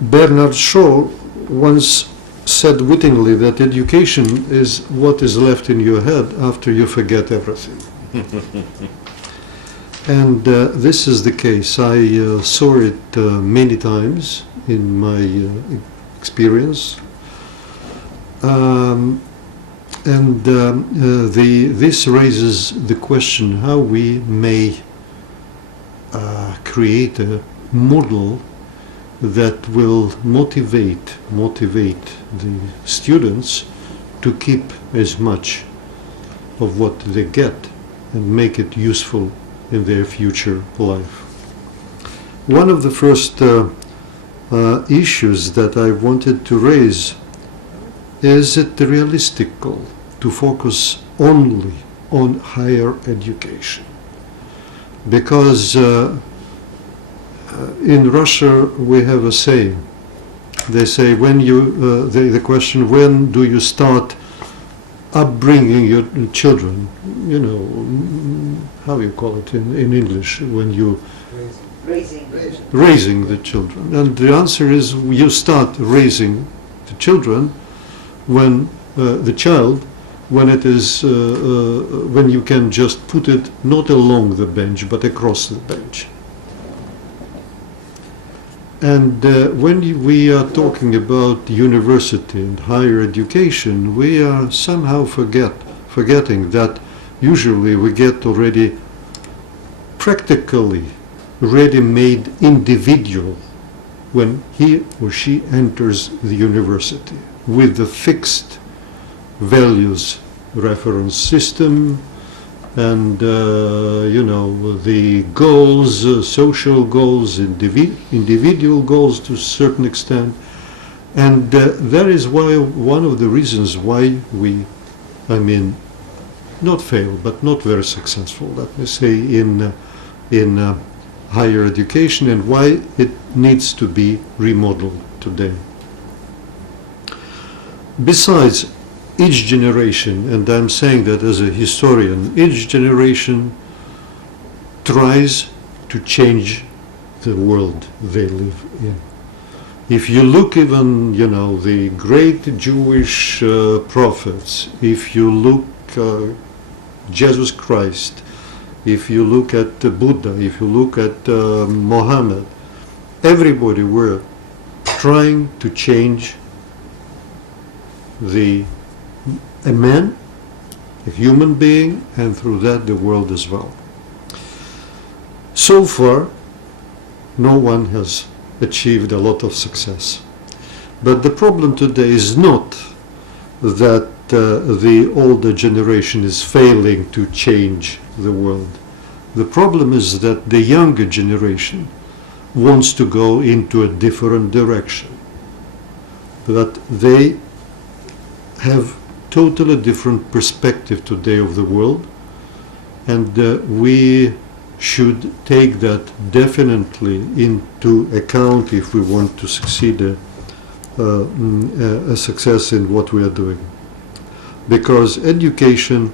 Bernard Shaw once said wittingly that education is what is left in your head after you forget everything. And this is the case. I saw it many times in my experience. This raises the question how we may create a model that will motivate the students to keep as much of what they get and make it useful in their future life. One of the first issues that I wanted to raise is it realistic goal to focus only on higher education? Because in Russia we have a saying. They say when you the question, when do you start upbringing your children? You know, how you call it in English, when you raising the children. And the answer is you start raising the children when the child, when it is when you can just put it not along the bench but across the bench. And when we are talking about university and higher education, we are somehow forgetting that usually we get already practically ready-made individual when he or she enters the university with the fixed values reference system and you know, the goals, social goals, individual goals to a certain extent. And that is why one of the reasons why we, I mean, not fail but not very successful, let me say, in higher education, and why it needs to be remodeled today. Besides, each generation, and I'm saying that as a historian, each generation tries to change the world they live in. If you look even, you know, the great Jewish prophets, if you look Jesus Christ, if you look at Buddha, if you look at Mohammed, everybody were trying to change a man, a human being, and through that the world as well. So far, no one has achieved a lot of success. But the problem today is not that the older generation is failing to change the world. The problem is that the younger generation wants to go into a different direction. That they have totally different perspective today of the world, and we should take that definitely into account if we want to succeed a success in what we are doing. Because education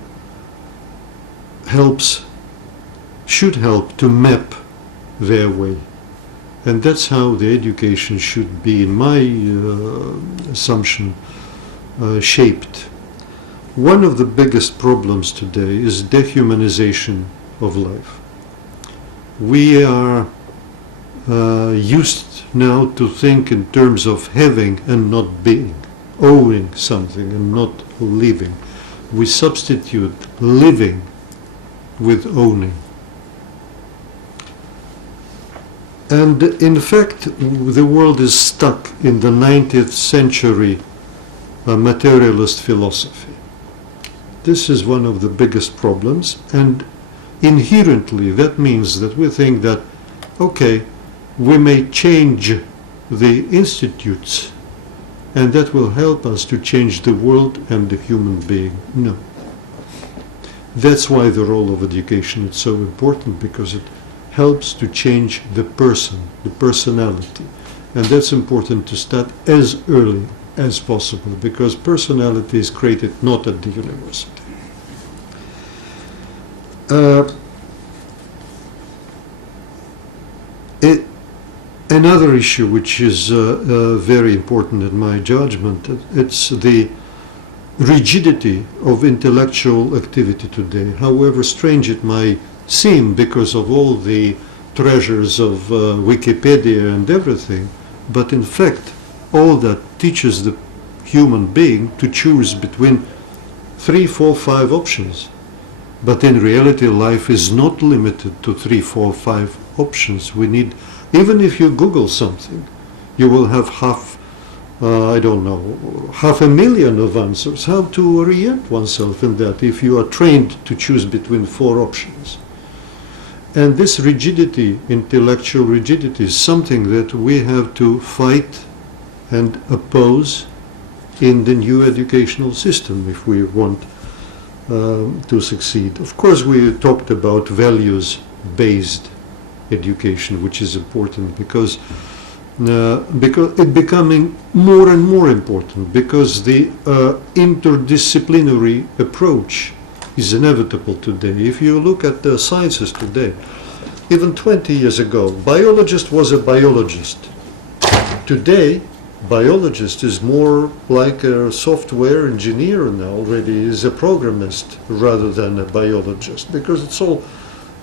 should help to map their way, and that's how the education should be, in my assumption, shaped. One of the biggest problems today is dehumanization of life. We are used now to think in terms of having and not being, owning something and not living. We substitute living with owning. And in fact, the world is stuck in the 19th century materialist philosophy. This is one of the biggest problems, and inherently that means that we think that, okay, we may change the institutes and that will help us to change the world and the human being. No. That's why the role of education is so important, because it helps to change the person, the personality. And that's important to start as early as possible, because personality is created not at the university. Another issue which is very important in my judgment, it's the rigidity of intellectual activity today, however strange it might seem because of all the treasures of Wikipedia and everything, but in fact all that teaches the human being to choose between 3, 4, 5 options. But in reality life is not limited to 3, 4, 5 options. We need, even if you Google something, you will have I don't know, 500,000 of answers. How to orient oneself in that if you are trained to choose between 4 options? And this rigidity, intellectual rigidity, is something that we have to fight and oppose in the new educational system if we want to succeed. Of course, we talked about values-based education, which is important because it's becoming more and more important, because the interdisciplinary approach is inevitable today. If you look at the sciences today, even 20 years ago, biologist was a biologist. Today, biologist is more like a software engineer now, already is a programmist rather than a biologist, because it's all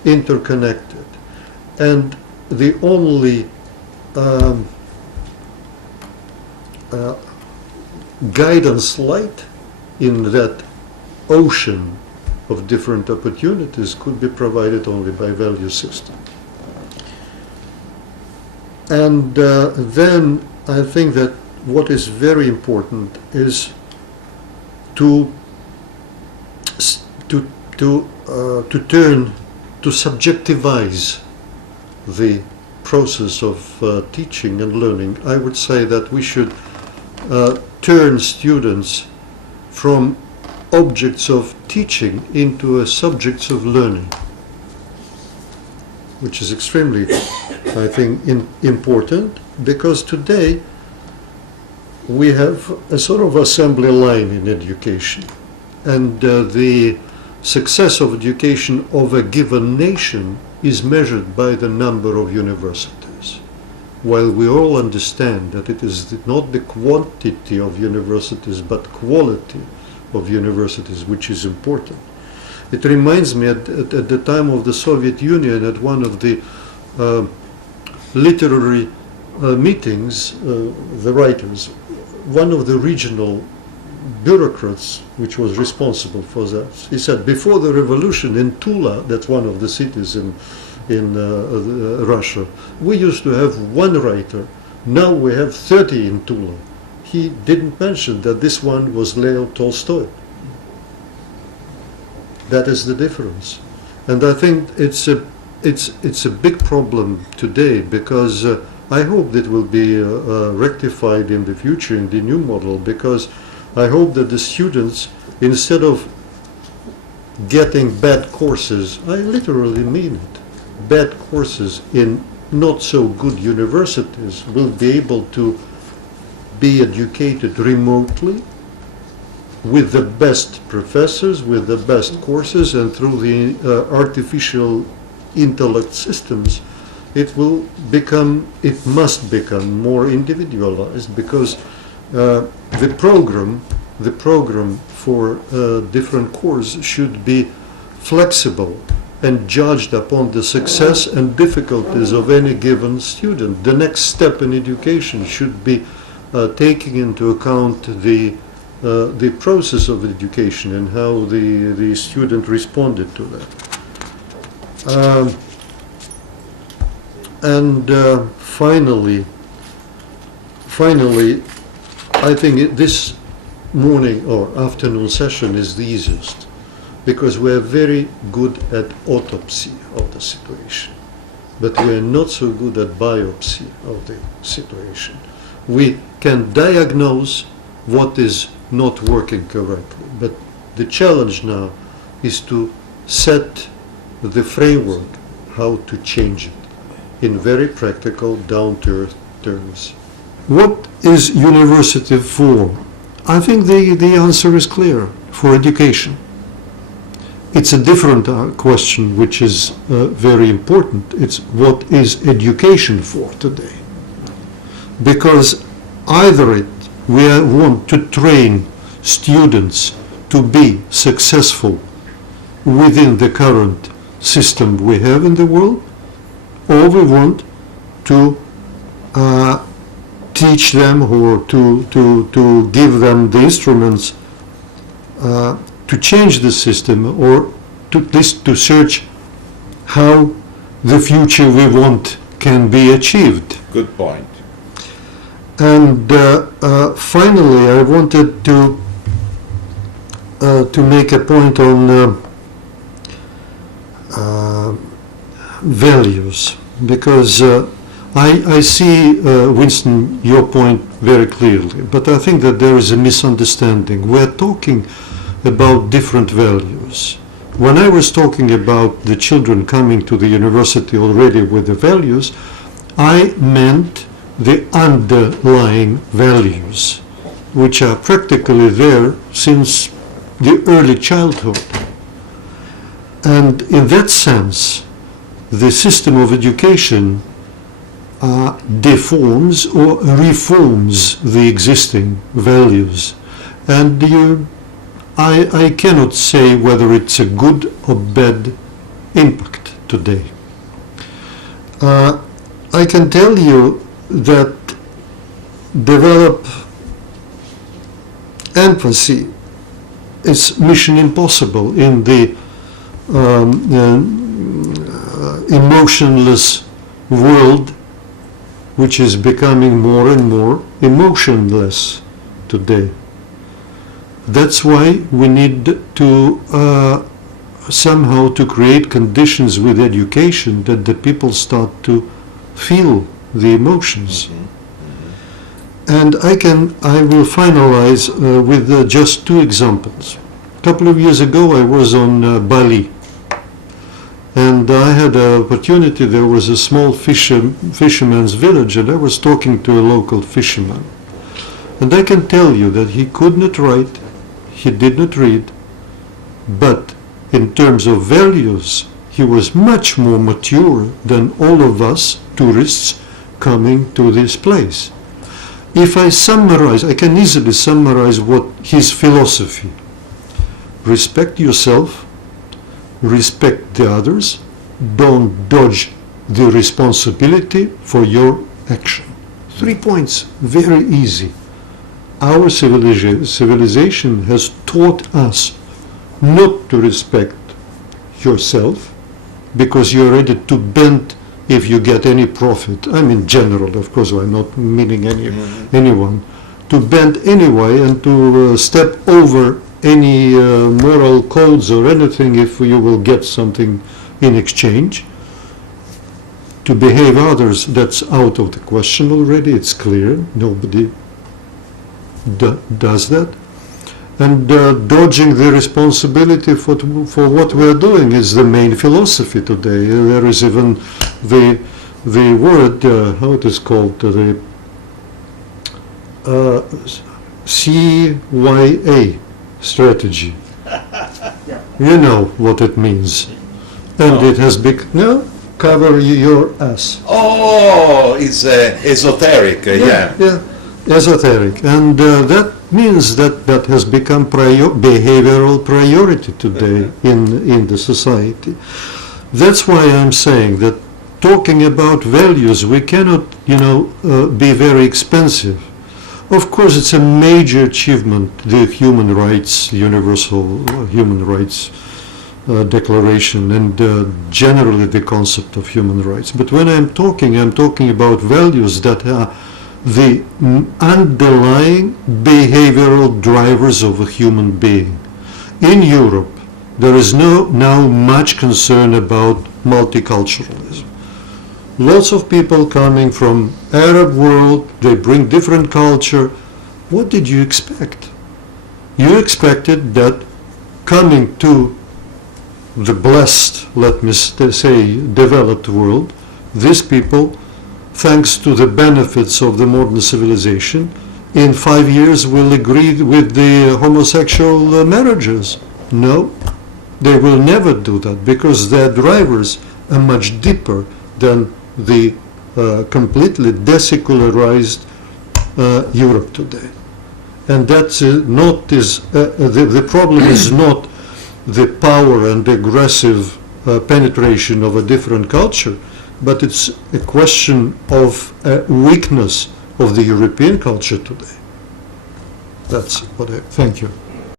interconnected. And the only guidance light in that ocean of different opportunities could be provided only by value system. And then I think that what is very important is to subjectivize the process of teaching and learning. I would say that we should turn students from objects of teaching into subjects of learning, which is extremely, I think, important, because today we have a sort of assembly line in education, and the success of education of a given nation is measured by the number of universities. While we all understand that it is not the quantity of universities but quality of universities which is important. It reminds me at the time of the Soviet Union, at one of the literary meetings, the writers, one of the regional bureaucrats which was responsible for that, he said, before the revolution in Tula, that's one of the cities in Russia, we used to have 1 writer. Now we have 30 in Tula. He didn't mention that this one was Leo Tolstoy. That is the difference. And I think it's a big problem today, because I hope that will be rectified in the future in the new model, because I hope that the students, instead of getting bad courses, I literally mean it, bad courses in not so good universities, will be able to be educated remotely with the best professors, with the best courses, and through the artificial intellect systems. It must become more individualized, because the program for different courses should be flexible and judged upon the success and difficulties of any given student. The next step in education should be taking into account the process of education and how the student responded to that. Finally, I think this morning or afternoon session is the easiest, because we are very good at autopsy of the situation, but we are not so good at biopsy of the situation. We can diagnose what is not working correctly, but the challenge now is to set the framework how to change it in very practical, down-to-earth terms. What is university for? I think the answer is clear: for education. It's a different question which is very important. It's what is education for today? because either we want to train students to be successful within the current system we have in the world, or we want to teach them or to give them the instruments to change the system, or to, at least to search how the future we want can be achieved. Good point. And finally, I wanted to make a point on values, because I see, Winston, your point very clearly, but I think that there is a misunderstanding. We're talking about different values. When I was talking about the children coming to the university already with the values, I meant the underlying values, which are practically there since the early childhood. And in that sense, the system of education deforms or reforms the existing values. And I cannot say whether it's a good or bad impact today. I can tell you that develop empathy is mission impossible in the emotionless world, which is becoming more and more emotionless today. That's why we need to somehow to create conditions with education that the people start to feel the emotions. And I will finalize with just two examples. A couple of years ago I was on Bali, and I had an opportunity. There was a small fisherman's village, and I was talking to a local fisherman. And I can tell you that he could not write, he did not read, but in terms of values, he was much more mature than all of us tourists coming to this place. If I summarize, I can easily summarize what his philosophy: respect yourself, respect the others, don't dodge the responsibility for your action. 3 points, very easy. Our civilization has taught us not to respect yourself because you're ready to bend if you get any profit. I mean general, of course, I'm not meaning anyone. To bend anyway and to step over any moral codes or anything if you will get something in exchange. To behave others, that's out of the question already, it's clear, nobody does that. And dodging the responsibility for what we're doing is the main philosophy today. There is even the word, how it is called, the CYA strategy. You know what it means. And it has become, cover your ass. Oh, it's esoteric, yeah. Esoteric. And that means that has become behavioral priority today in the society. That's why I'm saying that talking about values, we cannot, be very expensive. Of course, it's a major achievement, the human rights, universal human rights declaration, and generally the concept of human rights. But when I'm talking about values that are the underlying behavioral drivers of a human being. In Europe, there is now much concern about multiculturalism. Lots of people coming from Arab world, they bring different culture. What did you expect? You expected that coming to the blessed, let me say, developed world, these people, thanks to the benefits of the modern civilization, in 5 years will agree with the homosexual marriages. No, they will never do that because their drivers are much deeper than the completely desecularized Europe today. And that's not is the problem is not the power and aggressive penetration of a different culture, but it's a question of weakness of the European culture today. That's what I thank you.